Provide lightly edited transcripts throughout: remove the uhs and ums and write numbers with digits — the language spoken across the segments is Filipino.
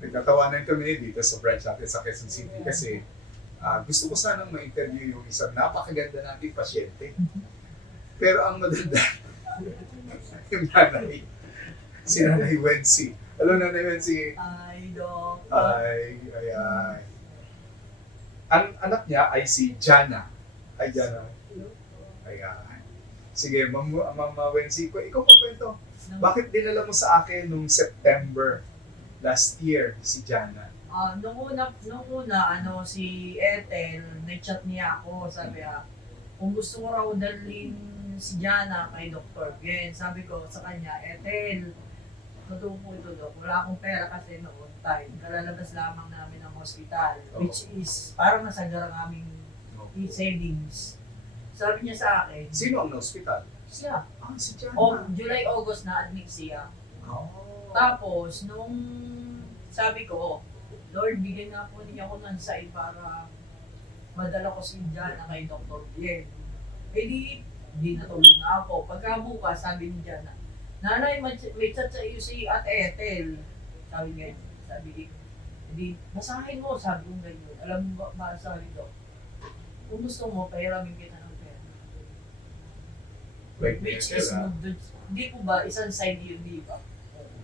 Nagtatawanan kami dito sa branch natin sa Quezon City kasi gusto ko sanang ma-interview yung isang napakaganda nating pasyente. Pero ang madanda, yung nanay, si Nanay Wency. Hello, Nanay Wency. Ay, Dok. Ay. Ang anak niya ay si Jana. Ay, Jana. Ayan. Sige, Mama Wency, ikaw kwento. Bakit dinala mo sa akin nung September last year si Jana? Nung una, si Ethel, nag-chat niya ako, sabi kung gusto mo raw dalhin si Jana kay Dr. Gen. Sabi ko sa kanya, Ethel, totoo po ito, Dok. Wala akong pera kasi noon time. Kalalabas lamang namin ng hospital, which is parang nasagara ng aming savings. Sabi niya sa akin, Sino ang hospital? siya. Si Jana. July, August na admit siya. Oh. Tapos, nung sabi ko, Lord, bigyan nga po niya ako ng sign para madala ko si Jana kay Dr. Bien. Eh di natulog na ako. Pagkabukas, sabi ni Jana, Nanay, may chat sa iyo si Ate Ethel. Sabi niya, di, basahin mo, sabi ko ganyan. Alam mo ba, sabi ko, kung gusto mo, pahiramin kita ng pera. Wait, Which is, hindi po ba, isang side yun, di ba?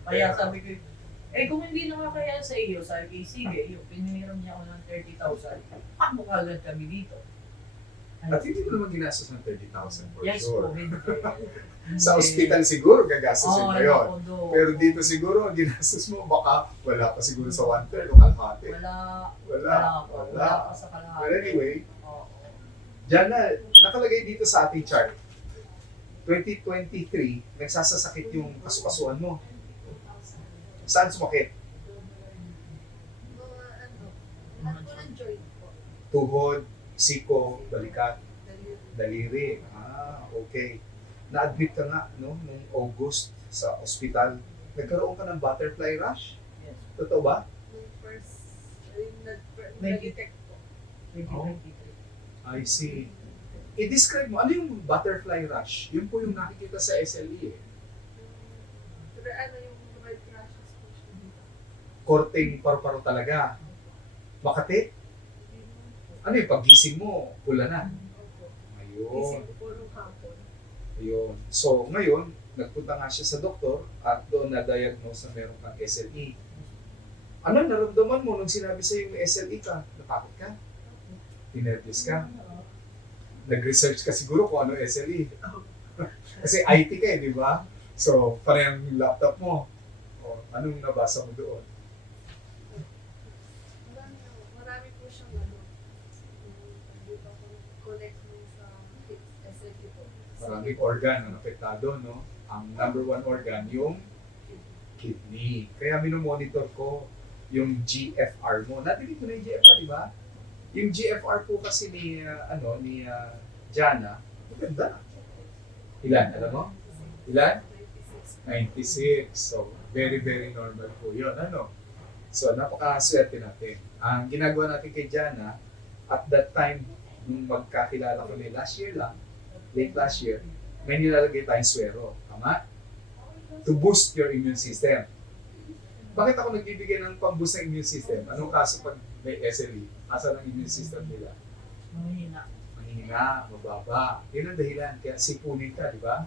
Kaya sabi ko, kung hindi na kaya sa iyo, sabi ko, sige, yung piniram niya ako ng 30,000, pakbo kagad kami dito. At hindi mo naman ginastos ng 30,000 for Yes sure. po, hindi. Sa ospital siguro gagastusin mo yun. Ako, Pero dito siguro, ang ginastos mo, baka wala pa siguro sa 1/3 o kalahati. Wala pa sa kalahati. But anyway, Oo. Jana, nakalagay dito sa ating chart. 2023, nagsasasakit yung kasukasuan mo. Saan sumakit? Ng joint po. Tuhod, siko, balikat, daliri. Okay. Na-admit ka nga, no, nung August sa ospital. Nagkaroon ka ng butterfly rash? Yes. Totoo ba? Nung first, nag-detect po. 2023. I see. I-describe mo, ano yung butterfly rash? Yun po yung nakikita sa SLE eh. Pero yung red rashes po siya dito. Korteng paru-paro talaga. Makati? Ano yung paggising mo, pula na? Opo. Ayun. Gising ko po nung hapon. Ayun. So, ngayon, nagpunta nga siya sa doktor at doon na-diagnose na meron kang SLE. Ano naramdaman mo nung sinabi sa'yo yung SLE ka? Natakot ka? Nervous ka? Nag-research ka siguro kung ano SLE. Kasi IT ka eh, di ba? So, parang yung laptop mo. O, anong nabasa mo doon? Marami po siyang dito ako connect mo sa SLE po. Maraming organ ang apektado, no? Ang number 1 organ, yung kidney. Kaya minomonitor ko yung GFR mo. Natinig mo na yung GFR, di ba? Yung GFR po kasi ni Jana, maganda. Ilan, alam mo? Ilan? 96. So, very, very normal po yun. Ano? So, napakaswerte natin. Ang ginagawa natin kay Jana, at that time, nung magkakilala kami last year lang, late last year, may nilalagay tayong swero. Tama? To boost your immune system. Bakit ako nagbibigay ng pang-boost ng immune system? Anong kaso pag may SLE? Asan ang immune system nila? Mahina. Mahina, mababa. Yun ang dahilan. Kaya sipunin ka, di ba?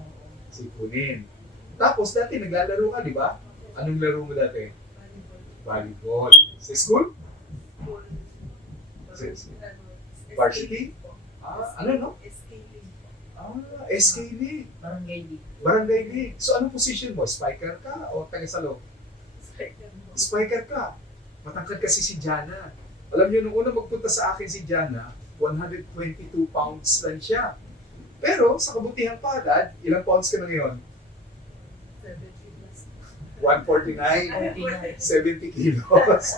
Sipunin. Tapos dati naglalaro ka, di ba? Anong laro mo dati? Volleyball. Sa school? Varsity? Ano no? SK League. Barangay League. Barangay League. So anong position mo? Spiker ka o taga-salo? Spiker ka. Matangkad kasi si Jana. Alam niyo, nung una magpunta sa akin si Jana, 122 pounds lang siya. Pero sa kabutihang palad, ilang pounds ka na ngayon? 149, 70 kilos.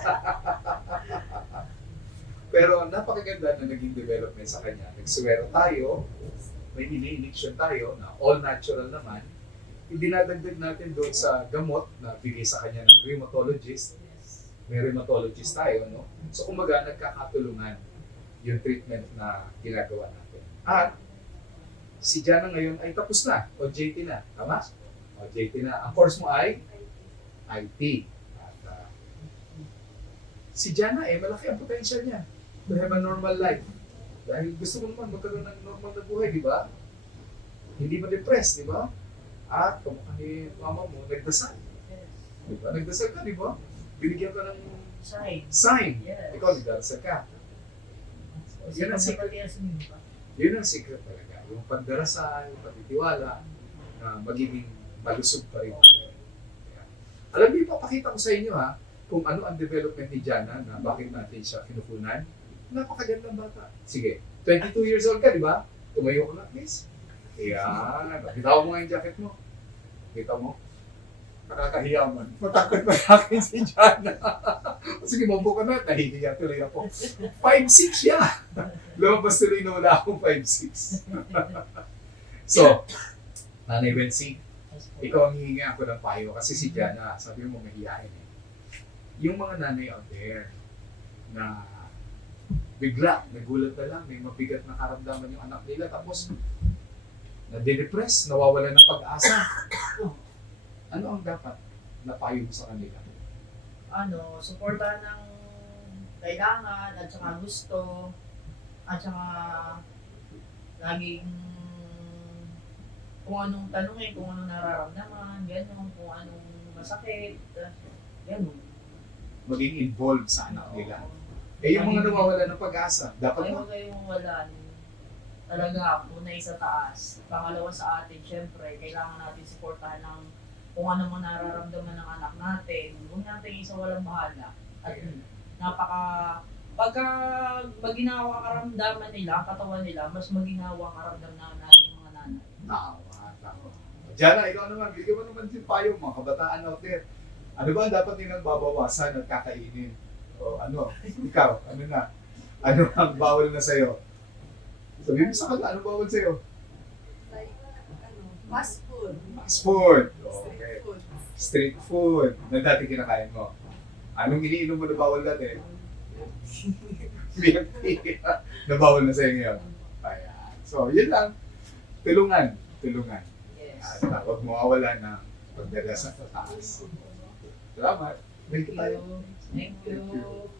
Pero napakaganda na naging development sa kanya. Nagsuwero tayo, may ini-injection tayo na all natural naman. Idinadagdag natin doon sa gamot na bigay sa kanya ng rheumatologist. May rheumatologist tayo, no? So kumbaga, nagkakatulungan yung treatment na ginagawa natin. At si Jana ngayon ay tapos na, o JT na, tama? O JT na. Ang course mo ay IT. At Si Jana malaki ang potential niya to have a normal life. Dahil gusto mo naman magkaroon ng normal na buhay, di ba? Hindi ma-depress, di ba? At kamukha ni mama mo, nagdasal. Yes. Di ba? Nagdasal ka, di ba? Binigyan ka ng Sign. sign. Yes. Ikaw, nagdasal ka. Yan ang secret. Yun ang secret talaga. Yung pagdarasal, pagtitiwala, na magiging malusog pa rin tayo. Kaya, alam niyo, ipapakita ko sa inyo ha, kung ano ang development ni Jana na bakit natin siya kinukunan. Napakagandang bata. Sige, 22 years old ka, di ba? Tumayo ka na, please. Ayan. Kita mo nga yung jacket mo. Kita mo? Nakakahiya man. Matakot pa akin si Jana. Sige, mambo ka na. Nahihiya tuloy ako. 5'6" siya. Lumabas tuloy na wala akong 5'6". So, Nanay Bensi, ikaw ang hihingi ako ng payo kasi si Jana, sabi mo mahihiyain eh. Yung mga nanay out there na bigla, nagulat na lang, may mabigat na karamdaman yung anak nila, tapos nade-depress, nawawalan ng pag-asa. Ano ang dapat na payo mo sa kanila? Suportahan ng kailangan at saka gusto at saka laging kung anong tanungin, kung anong nararamdaman, gano'n, kung anong masakit, gano'n. Maging involved sa anak nila. Eh yung mga nawawala ng pag-asa, dapat Ay, mo. huwag kayong walan. Talaga, una sa taas. Pangalawa sa atin, syempre, kailangan natin suportahan ng kung ano man nararamdaman ng anak natin. Huwag natin isa walang bahala. At pagka maginawa karamdaman nila, ang katawan nila, mas maginawa karamdaman natin mga nanay. Tama. Jana, ikaw naman, bigyan mo naman yung payo mga kabataan out there. Ano ba ang dapat nilang babawasan at kakainin? O ano, ikaw, ano na? Ano ang bawal na sa'yo? Sabihin mo sa kanila, ano bawal sa'yo? Like, fast food. Fast food. Street Okay. food. Street food. Na dati kinakain mo. Anong iniinom mo na bawal dati? Milk tea. Na bawal na sa'yo ngayon. Ayan. So, yun lang. Tulungan. Yes. At huwag mawawala ng pagdadasal sa taas. Salamat. Thank you tayo. Thank you.